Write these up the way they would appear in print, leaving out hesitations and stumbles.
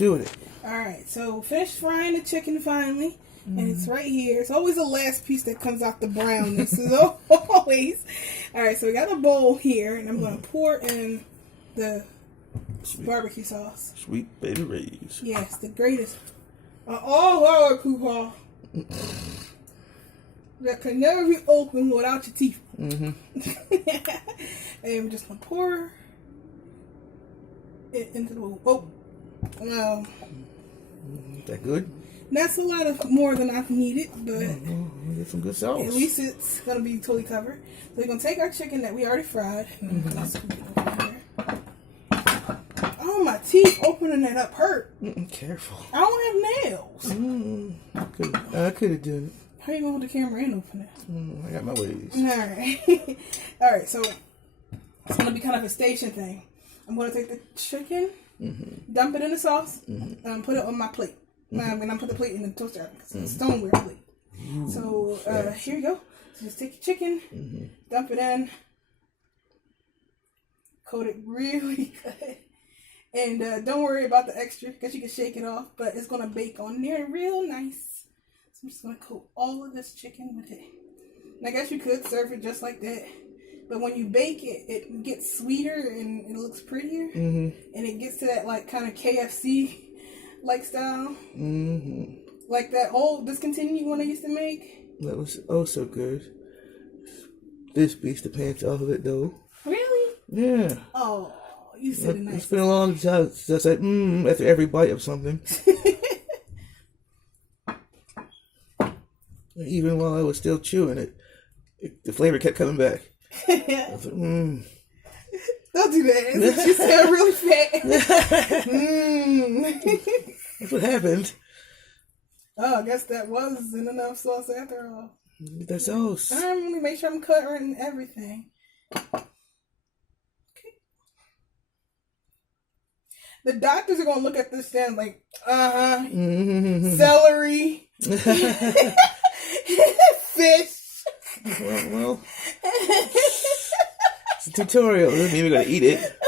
do it. All right, so finished frying the chicken finally, and it's right here. It's always the last piece that comes out the brownness. Is always. All right, so we got a bowl here, and I'm going to pour in the barbecue sauce. Sweet baby rays. Yes, the greatest. All our Pooh that can never be opened without your teeth. And we're just going to pour it into the bowl. Oh, wow. That good? That's a lot of more than I've needed, but get some good sauce. at least it's going to be totally covered. So we're going to take our chicken that we already fried. And scoop it over here. Oh, my teeth opening that up hurt. Careful. I don't have nails. I could have done it. How you going to hold the camera and open it? I got my ways. Alright. Alright, so it's going to be kind of a station thing. I'm going to take the chicken, dump it in the sauce, put it on my plate. I mean, I put the plate in the toaster oven because it's a stoneware plate. So here you go. So just take your chicken, dump it in, coat it really good. And don't worry about the extra because you can shake it off, but it's going to bake on there real nice. So I'm just going to coat all of this chicken with it. And I guess you could serve it just like that. But when you bake it, it gets sweeter and it looks prettier. And it gets to that like kind of KFC like style. Like that old discontinued one I used to make. That was oh so good. This beats the pants off of it though. Really? Yeah. Oh, you said it nice. It's been a long time since I said after every bite of something. Even while I was still chewing it, the flavor kept coming back. I was like, Don't do that. You sound really fat. That's what happened. Oh, I guess that wasn't enough sauce after all. That sauce. I'm going to make sure I'm covering everything. Okay. The doctors are going to look at this stand like, celery, fish. Well, it's a tutorial. Doesn't mean we're going to eat it.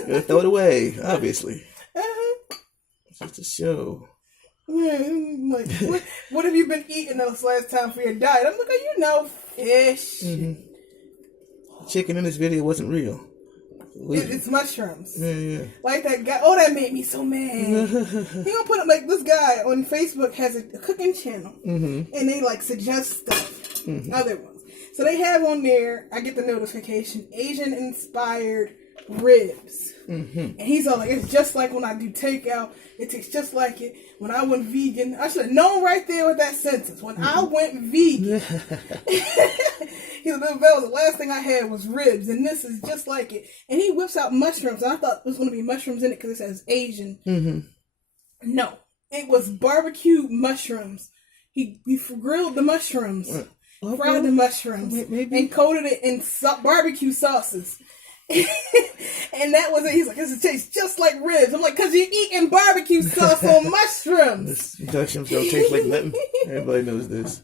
We're going to throw it away, obviously. It's just a show. Like, what have you been eating this last time for your diet? I'm like, fish. Chicken in this video wasn't real. It's mushrooms. Yeah. Like that guy. Oh, that made me so mad. He gonna put up like this guy on Facebook has a cooking channel, and they like suggest stuff, other ones. So they have on there. I get the notification: Asian inspired ribs, and he's all like, "It's just like when I do takeout. It tastes just like it. When I went vegan, I should have known right there with that sentence. When I went vegan." He's like, that was the last thing I had was ribs, and this is just like it. And he whips out mushrooms, and I thought there was going to be mushrooms in it because it says Asian. No, it was barbecue mushrooms. He grilled the mushrooms, fried the mushrooms, and coated it in barbecue sauces. And that was it. He's like, this tastes just like ribs. I'm like, because you're eating barbecue sauce on mushrooms. Mushrooms don't taste like nothing. Everybody knows this.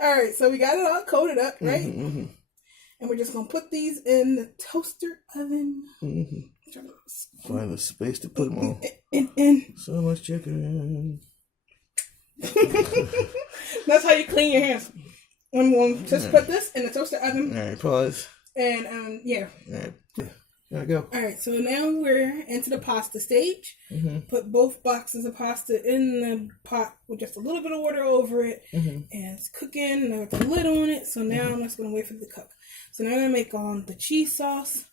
All right, so we got it all coated up, right? And we're just going to put these in the toaster oven. Find a space to put them on. So much chicken. That's how you clean your hands. I'm going to just put this in the toaster oven. All right, pause. And, yeah. All right, there we go. All right, so now we're into the pasta stage. Put both boxes of pasta in the pot with just a little bit of water over it. And it's cooking, and I got the lid on it. So now I'm just going to wait for it to cook. So now I'm going to make the cheese sauce.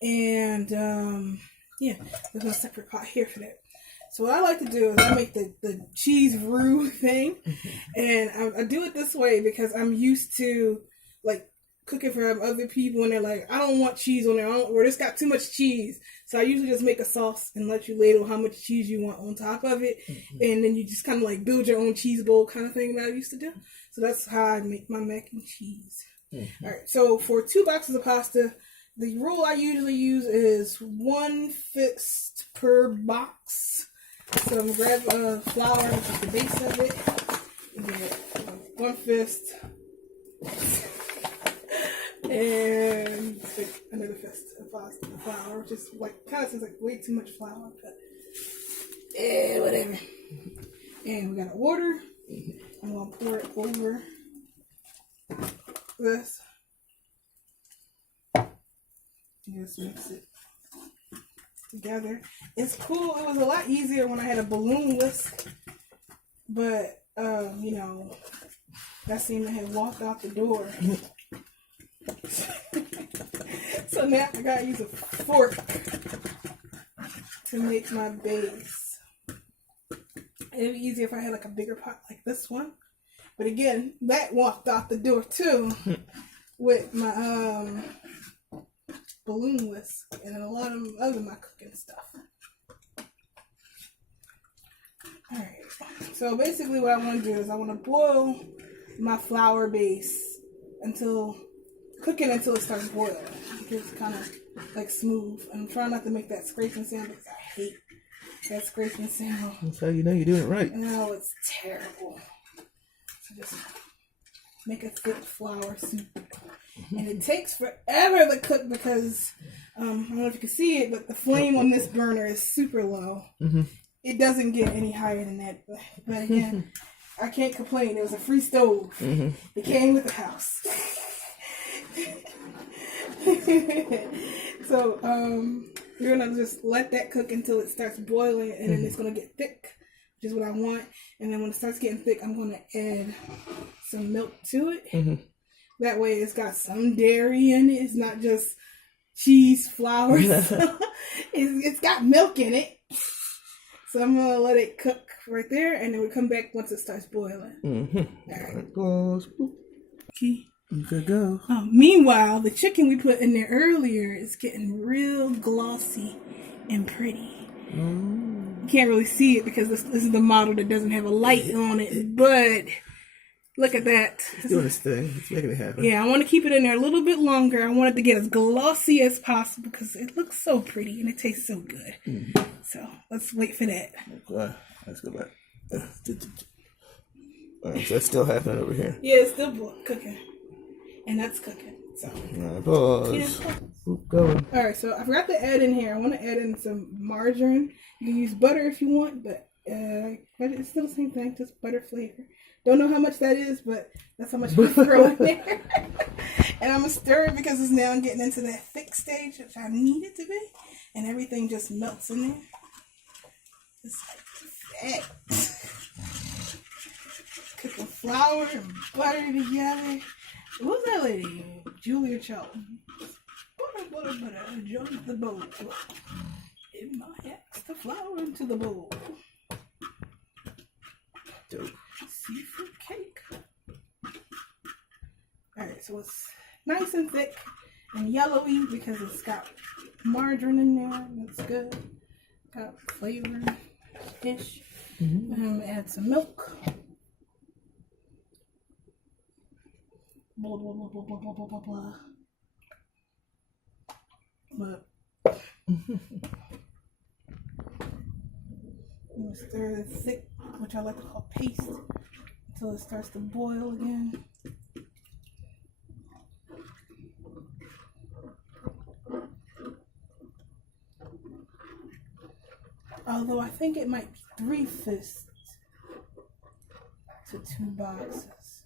And, there's a separate pot here for that. So what I like to do is I make the cheese roux thing. And I do it this way because I'm used to, like, cooking for other people, and they're like, I don't want cheese on there, or it's got too much cheese. So I usually just make a sauce and let you ladle how much cheese you want on top of it, and then you just kind of like build your own cheese bowl kind of thing that I used to do. So that's how I make my mac and cheese. All right, so for 2 boxes of pasta, the rule I usually use is 1 fist per box. So I'm gonna grab flour, which is the base of it, and get 1 fist. And another fist of flour, which is like kind of seems like way too much flour, but whatever. And we got a water. I'm going to pour it over this. Just mix it together. It's cool. It was a lot easier when I had a balloon whisk. But, you know, that seemed to have walked out the door. So now I gotta use a fork to make my base. It'd be easier if I had like a bigger pot like this one. But again, that walked out the door too with my balloon whisk and a lot of other my cooking stuff. Alright, so basically what I want to do is I want to boil my flour base until it starts boiling. It gets kind of like smooth. I'm trying not to make that scraping sound because I hate that scraping sound. That's how you know you're doing it right. No, it's terrible. So just make a thick flour soup. And it takes forever to cook because, I don't know if you can see it, but the flame on this burner is super low. Mm-hmm. It doesn't get any higher than that. But again, I can't complain. It was a free stove. Mm-hmm. It came with the house. So, you're going to just let that cook until it starts boiling, and then it's going to get thick, which is what I want. And then when it starts getting thick, I'm going to add some milk to it. Mm-hmm. That way it's got some dairy in it. It's not just cheese, flour. It's got milk in it. So I'm going to let it cook right there, and then we'll come back once it starts boiling. Mm-hmm. All right. Goes. Okay. Good go. Meanwhile, the chicken we put in there earlier is getting real glossy and pretty. You can't really see it because this is the model that doesn't have a light on it, but look at that. It's doing its thing. It's making it happen. Yeah, I want to keep it in there a little bit longer. I want it to get as glossy as possible because it looks so pretty and it tastes so good. Mm-hmm. So let's wait for that. Okay, let's go back. All right, so that's still happening over here. Yeah, it's still cooking. And that's cooking. So. All right, pause. Yeah. Keep going. All right, so I forgot to add in here. I want to add in some margarine. You can use butter if you want, but it's still the same thing, just butter flavor. Don't know how much that is, but that's how much we throw in there. And I'm going to stir it because it's now getting into that thick stage, which I need it to be. And everything just melts in there. It's like that. Cooking flour and butter together. Who's that lady? Julia Child. Butter, join the bowl. In my axe, the flour into the bowl. Dope. Seafood cake. Alright, so it's nice and thick and yellowy because it's got margarine in there. That's good. Got flavor dish. Mm-hmm. Add some milk. Blah, blah, blah, blah, blah, blah, blah, blah, blah. But I'm gonna stir it thick, which I like to call paste, until it starts to boil again. Although I think it might be 3 fists to 2 boxes.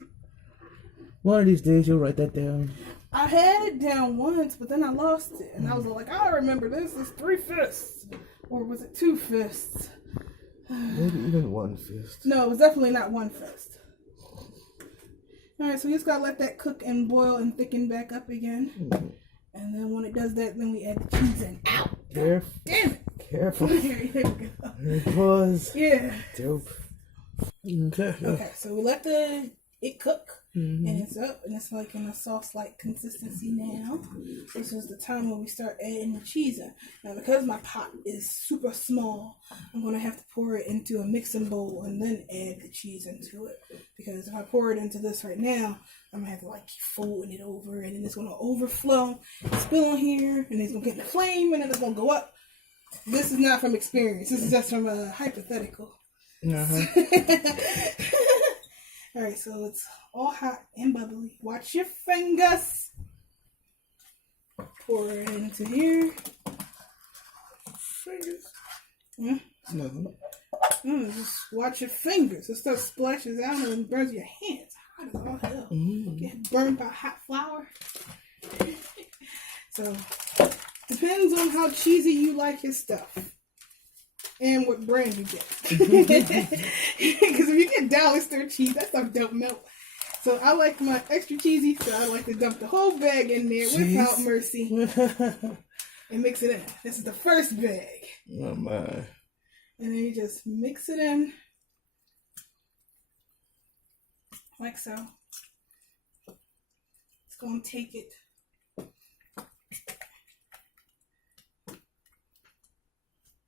One of these days you'll write that down. I had it down once, but then I lost it. And I was like, I remember this is 3 fists. Or was it 2 fists? Maybe even 1 fist. No, it was definitely not 1 fist. Alright, so we just gotta let that cook and boil and thicken back up again. Mm-hmm. And then when it does that, then we add the cheese in. Ow! Careful. Damn it! Careful. Here we go. It was. Yeah. Dope. Okay. Okay, so we let it cook. Mm-hmm. And it's up, and it's like in a sauce-like consistency now. This is the time when we start adding the cheese in. Now, because my pot is super small, I'm going to have to pour it into a mixing bowl and then add the cheese into it. Because if I pour it into this right now, I'm going to have to like keep folding it over, and then it's going to overflow, spill on here, and it's going to get in the flame, and then it's going to go up. This is not from experience. This is just from a hypothetical. Uh-huh. All right, so it's all hot and bubbly. Watch your fingers. Pour it into here. Fingers? Hmm? Nothing. Just watch your fingers. It starts splashes out and burns your hands. Hot as all hell. Get burned by hot flour. So, depends on how cheesy you like your stuff. And what brand you get. Because if you get Dollar Store cheese, that stuff don't melt. So I like my extra cheesy, so I like to dump the whole bag in there without mercy. And mix it in. This is the first bag. Oh my. And then you just mix it in. Like so. It's going to take it.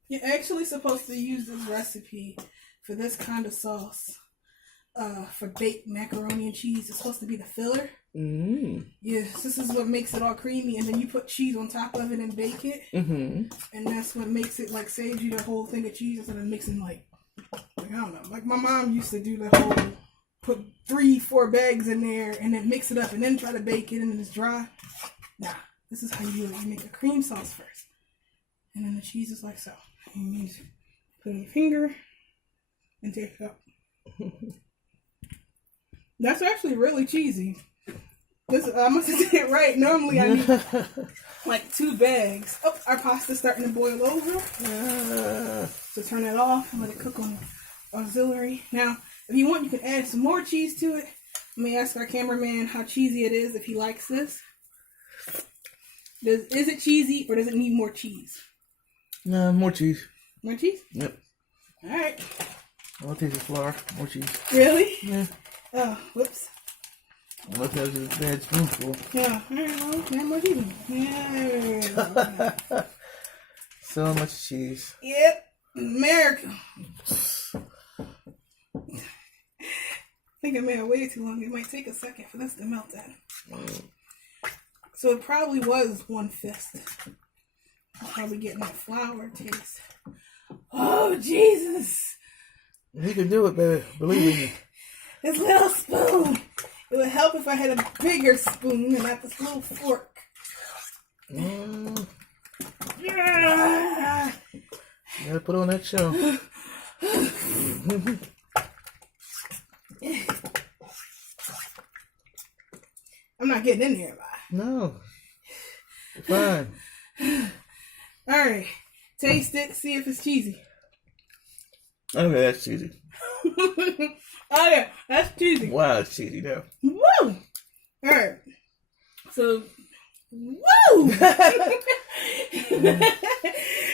You're actually supposed to use this recipe for this kind of sauce. For baked macaroni and cheese. It's supposed to be the filler. Yes, this is what makes it all creamy, and then you put cheese on top of it and bake it. And that's what makes it like saves you the whole thing of cheese instead of mixing like I don't know. Like my mom used to do the whole put 3-4 bags in there and then mix it up and then try to bake it and then it's dry. Nah, this is how you do it. You make a cream sauce first, and then the cheese is like so. And you just put in your finger and take it up. That's actually really cheesy. This I must have did it right. Normally I need like 2 bags. Oh, our pasta's starting to boil over. So turn it off and let it cook on auxiliary. Now, if you want, you can add some more cheese to it. Let me ask our cameraman how cheesy it is if he likes this. Is it cheesy or does it need more cheese? No, more cheese. More cheese? Yep. All right. I'll take the flour. More cheese. Really? Yeah. Oh, whoops. Unless that was a bad spoonful. Yeah, all right, well, not much either. Yeah. So much cheese. Yep, America. I think I made it way too long. It might take a second for this to melt in. So it probably was 1 fist. I'm probably getting that flour taste. Oh, Jesus. You can do it, baby. Believe in me. This little spoon. It would help if I had a bigger spoon and not this little fork. You gotta put on that show. I'm not getting in here, am I? No. You're fine. Alright. Taste it, see if it's cheesy. Okay, that's cheesy. Oh yeah, that's cheesy. Wow, it's cheesy now. Woo! Alright. So, woo!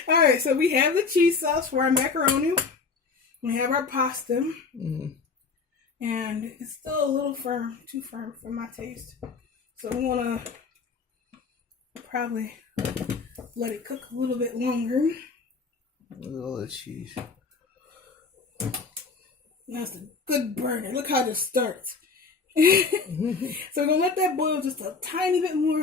Alright, so we have the cheese sauce for our macaroni. We have our pasta. And it's still a little firm, too firm for my taste. So I'm gonna probably let it cook a little bit longer. Look at all that cheese. That's a good burner. Look how this starts. So we're gonna let that boil just a tiny bit more,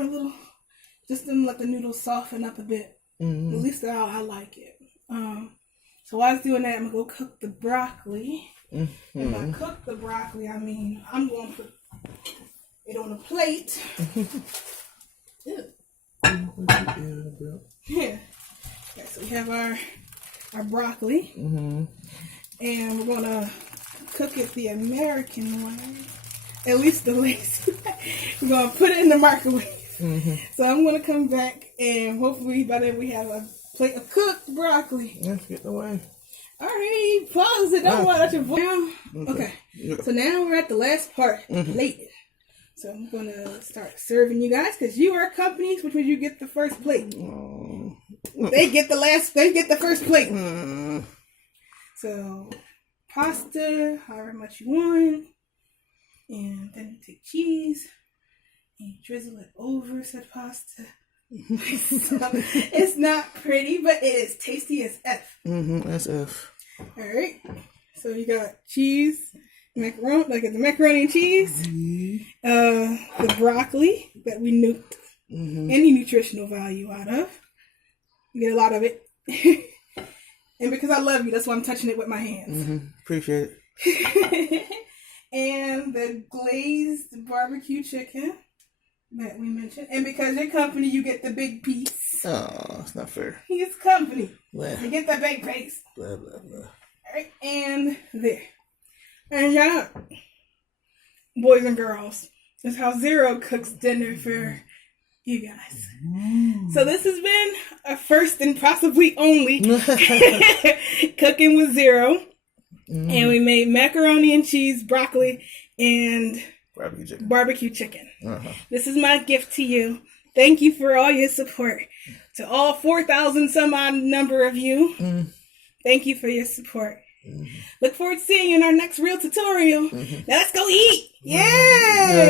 just to let the noodles soften up a bit. At least how I like it. So while I was doing that, I'm gonna go cook the broccoli. If I cook the broccoli, I mean I'm gonna put it on a plate. Yeah. Okay, so we have our broccoli. And we're gonna cook it the American way. At least the lazy way. We're gonna put it in the microwave. So I'm gonna come back and hopefully by then we have a plate of cooked broccoli. Let's get away. Alright, pause it. Don't want your voice. Okay. So now we're at the last part, plating. So I'm gonna start serving you guys because you are companies, which means you get the first plate. They get the first plate. So, pasta, however much you want, and then you take cheese, and you drizzle it over said pasta. So, it's not pretty, but it is tasty as F. That's F. Alright, so you got cheese, macaroni, like the macaroni and cheese, the broccoli that we nuked any nutritional value out of. You get a lot of it. And because I love you, that's why I'm touching it with my hands. Appreciate it. And the glazed barbecue chicken that we mentioned. And because you're company, you get the big piece. Oh, it's not fair. He's company. Blah. You get the big piece. Blah, blah, blah. All right. and there. And yeah, boys and girls, this is how Zero cooks dinner for you guys. So this has been a first and possibly only cooking with Zero. And we made macaroni and cheese, broccoli, and barbecue chicken. This is my gift to you. Thank you for all your support. To all 4,000 some odd number of you, thank you for your support. Look forward to seeing you in our next real tutorial. Now let's go eat. Yay!